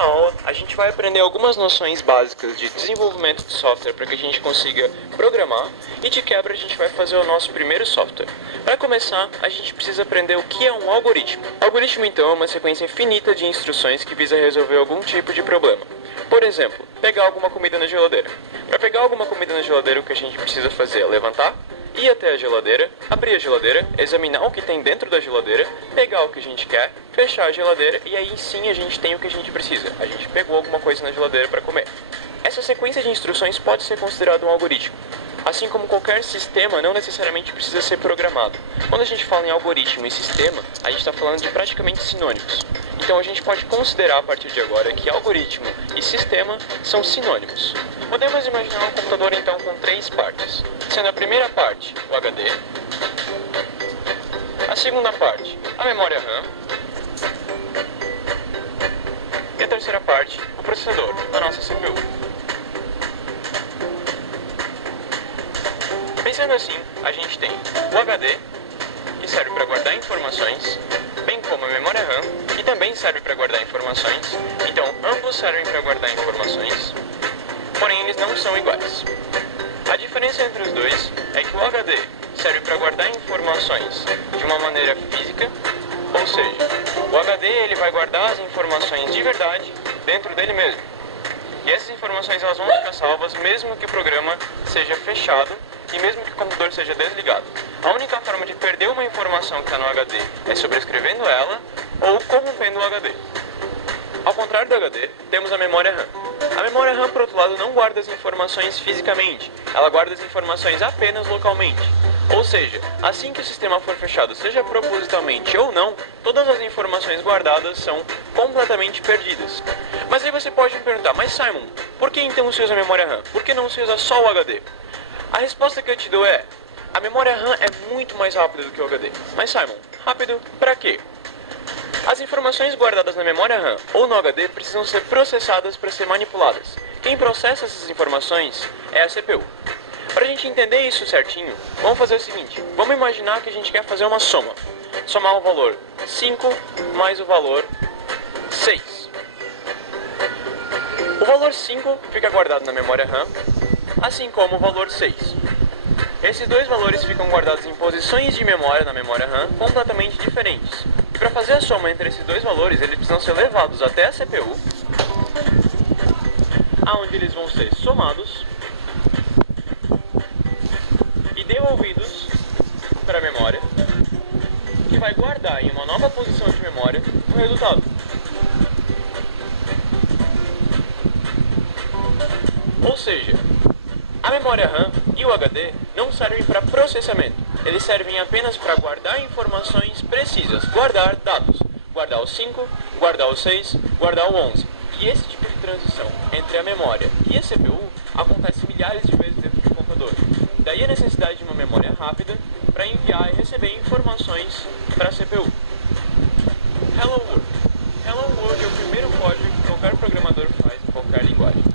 Nesta aula, a gente vai aprender algumas noções básicas de desenvolvimento de software para que a gente consiga programar e de quebra a gente vai fazer o nosso primeiro software. Para começar, a gente precisa aprender o que é um algoritmo. Algoritmo, então, é uma sequência infinita de instruções que visa resolver algum tipo de problema. Por exemplo, pegar alguma comida na geladeira. Para pegar alguma comida na geladeira, o que a gente precisa fazer é levantar, ir até a geladeira, abrir a geladeira, examinar o que tem dentro da geladeira, pegar o que a gente quer, fechar a geladeira e aí sim a gente tem o que a gente precisa. A gente pegou alguma coisa na geladeira para comer. Essa sequência de instruções pode ser considerada um algoritmo. Assim como qualquer sistema não necessariamente precisa ser programado. Quando a gente fala em algoritmo e sistema, a gente está falando de praticamente sinônimos. Então a gente pode considerar a partir de agora que algoritmo e sistema são sinônimos. Podemos imaginar um computador então com três partes, sendo a primeira parte o HD, a segunda parte a memória RAM e a terceira parte o processador, a nossa CPU. Pensando assim, a gente tem o HD, que serve para guardar informações, bem como a memória RAM, que também serve para guardar informações. Então, ambos servem para guardar informações, porém eles não são iguais. A diferença entre os dois é que o HD serve para guardar informações de uma maneira física, ou seja, o HD ele vai guardar as informações de verdade dentro dele mesmo. E essas informações elas vão ficar salvas mesmo que o programa seja fechado e mesmo que o computador seja desligado. A única forma de perder uma informação que está no HD é sobrescrevendo ela ou corrompendo o HD. Ao contrário do HD, temos a memória RAM. A memória RAM, por outro lado, não guarda as informações fisicamente, ela guarda as informações apenas localmente. Ou seja, assim que o sistema for fechado, seja propositalmente ou não, todas as informações guardadas são completamente perdidas. Mas aí você pode me perguntar, mas Simon, por que então se usa a memória RAM? Por que não se usa só o HD? A resposta que eu te dou é, a memória RAM é muito mais rápida do que o HD. Mas Simon, rápido para quê? As informações guardadas na memória RAM ou no HD precisam ser processadas para ser manipuladas. Quem processa essas informações é a CPU. Para a gente entender isso certinho, vamos fazer o seguinte, vamos imaginar que a gente quer fazer uma soma. Somar o valor 5 mais o valor 6. O valor 5 fica guardado na memória RAM, assim como o valor 6. Esses dois valores ficam guardados em posições de memória na memória RAM completamente diferentes. E para fazer a soma entre esses dois valores, eles precisam ser levados até a CPU, aonde eles vão ser somados e devolvidos para a memória, que vai guardar em uma nova posição de memória o resultado. Ou seja, a memória RAM e o HD não servem para processamento, eles servem apenas para guardar informações precisas, guardar dados, guardar o 5, guardar o 6, guardar o 11. E esse tipo de transição entre a memória e a CPU acontece milhares de vezes dentro do computador. Daí a necessidade de uma memória rápida para enviar e receber informações para a CPU. Hello World. Hello World é o primeiro código que qualquer programador faz em qualquer linguagem.